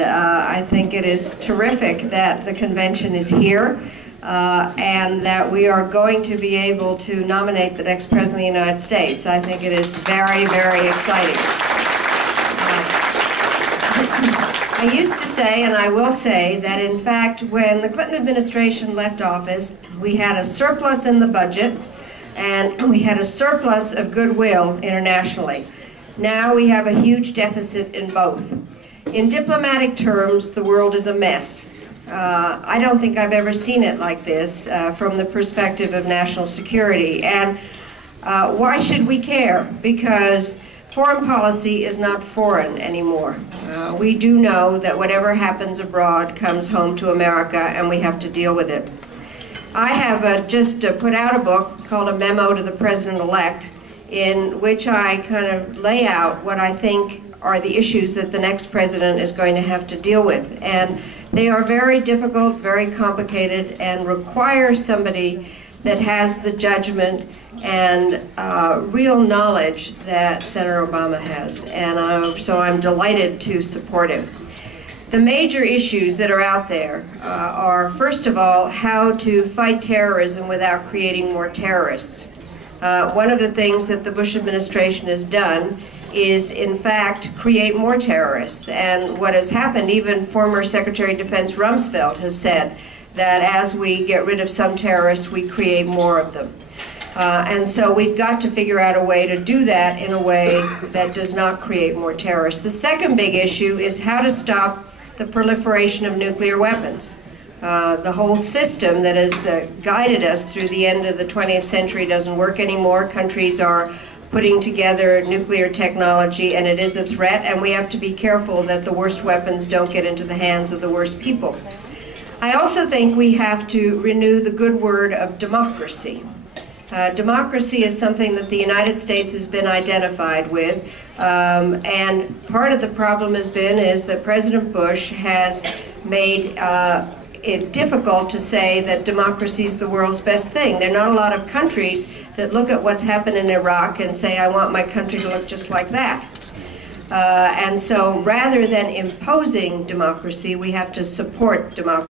I think it is terrific that the convention is here and that we are going to be able to nominate the next President of the United States. I think it is very, very exciting. I used to say, and I will say, that in fact when the Clinton administration left office, we had a surplus in the budget and we had a surplus of goodwill internationally. Now we have a huge deficit in both. In diplomatic terms, the world is a mess. I don't think I've ever seen it like this from the perspective of national security. And why should we care? Because foreign policy is not foreign anymore. We do know that whatever happens abroad comes home to America, and we have to deal with it. I have just put out a book called A Memo to the President-elect, in which I kind of lay out what I think are the issues that the next president is going to have to deal with. And they are very difficult, very complicated, and require somebody that has the judgment and real knowledge that Senator Obama has. And so I'm delighted to support him. The major issues that are out there are, first of all, how to fight terrorism without creating more terrorists. One of the things that the Bush administration has done is, in fact, create more terrorists. And what has happened, even former Secretary of Defense Rumsfeld has said that as we get rid of some terrorists, we create more of them. And so we've got to figure out a way to do that in a way that does not create more terrorists. The second big issue is how to stop the proliferation of nuclear weapons. The whole system that has guided us through the end of the 20th century doesn't work anymore. Countries are putting together nuclear technology, and it is a threat, and we have to be careful that the worst weapons don't get into the hands of the worst people. I also think we have to renew the good word of democracy. Democracy is something that the United States has been identified with, and part of the problem has been is that President Bush has made it difficult to say that democracy is the world's best thing. There are not a lot of countries that look at what's happened in Iraq and say, I want my country to look just like that. And so rather than imposing democracy, we have to support democracy.